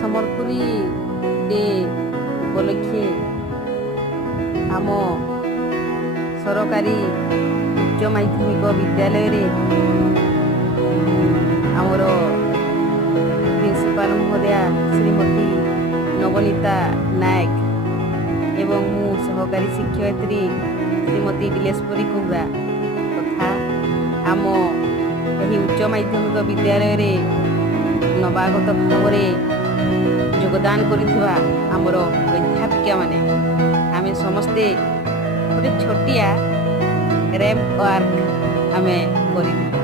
Sambalpuri day ଉପଲକ୍ଷେ ଆମ ସରକାରୀ ଉଚ୍ଚ ମାଧ୍ୟମିକ ବିଦ୍ୟାଳୟରେ ଆମର ପ୍ରିନ୍ସିପାଲ ମହୋଦୟା ଶ୍ରୀମତୀ ନବନୀତା ନାୟକ ଏବଂ ମୁଁ ସହକାରୀ ଶିକ୍ଷୟିତ୍ରୀ ଶ୍ରୀମତୀ ବିଲେଶ୍ୱରୀ କୁମ୍ରା ତଥା ଆମ ଏହି ଉଚ୍ଚ ମାଧ୍ୟମିକ ବିଦ୍ୟାଳୟରେ ନବାଗତ ଭାବରେ ଯୋଗଦାନ କରିଥିବା ଆମର ଅଧ୍ୟାପିକାମାନେ ଆମେ ସମସ୍ତେ ଗୋଟେ ଛୋଟିଆ ର୍ୟାମ୍ପ ୱାର୍କ ଆମେ କରିଥିଲୁ।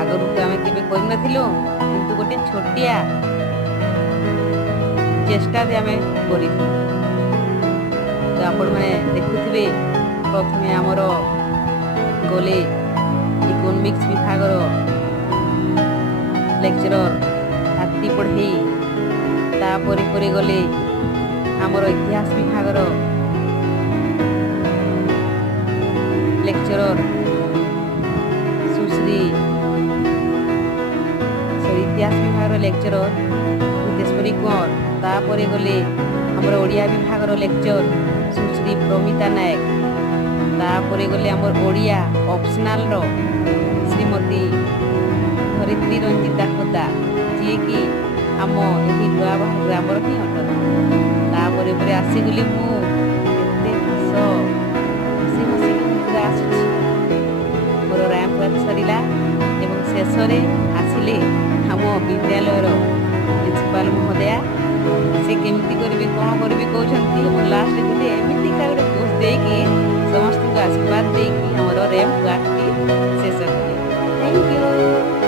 ଆଗରୁ ତ ଆମେ କେବେ କରିନଥିଲୁ, କିନ୍ତୁ ଗୋଟେ ଛୋଟିଆ ଚେଷ୍ଟାରେ ଆମେ କରିଥିଲୁ। ତ ଆପଣମାନେ ଦେଖୁଥିବେ, ପ୍ରଥମେ ଆମର ଗଲେ ଇକୋନୋମିକ୍ସ ବିଭାଗର ଲେକ୍ଚରର ହାତୀ ପଢ଼େଇ, ତାପରେ ପରେ ଗଲେ ଆମର ଇତିହାସ ବିଭାଗର ଲେକ୍ଚରର ଇତିହାସ ବିଭାଗର ଲେକ୍ଚରର ଭୂତେଶ୍ୱରୀ କୁଅଁର, ତାପରେ ଗଲେ ଆମର ଓଡ଼ିଆ ବିଭାଗର ଲେକ୍ଚର ସୁଶ୍ରୀ ପ୍ରମିତା ନାୟକ, ତାପରେ ଗଲେ ଆମର ଓଡ଼ିଆ ଅପସନାଲର ଶ୍ରୀମତୀ ଧରିତ୍ରୀ ରଞ୍ଜିତା ଖୋଦା, ଯିଏକି ଆମ ଏହି ନୂଆବାହା ଗ୍ରାମର ହିଁ ଅଟନ୍ତି। ତାପରେ ପରେ ଆସିଗଲି ମୁଁ, ଏତେ ହସି ପୁରା ଆସୁଛି। ମୋର ର୍ୟାମ୍ପ ୱାର୍କ ସରିଲା ଏବଂ ଶେଷରେ ଆସିଲେ ଆମ ବିଦ୍ୟାଳୟର ପ୍ରିନ୍ସିପାଲ ମହୋଦୟା। ସେ କେମିତି କରିବେ କ'ଣ କରିବେ କହୁଛନ୍ତି ଏବଂ ଲାଷ୍ଟରେ ଗୋଟେ ଏମିତିକା ଗୋଟେ ପୋଜ୍ ଦେଇକି ସମସ୍ତଙ୍କୁ ଆଶୀର୍ବାଦ ଦେଇକି ଆମର ର୍ୟାମ୍ପ ୱାର୍କଟି ଶେଷ କଲେ। Thank you.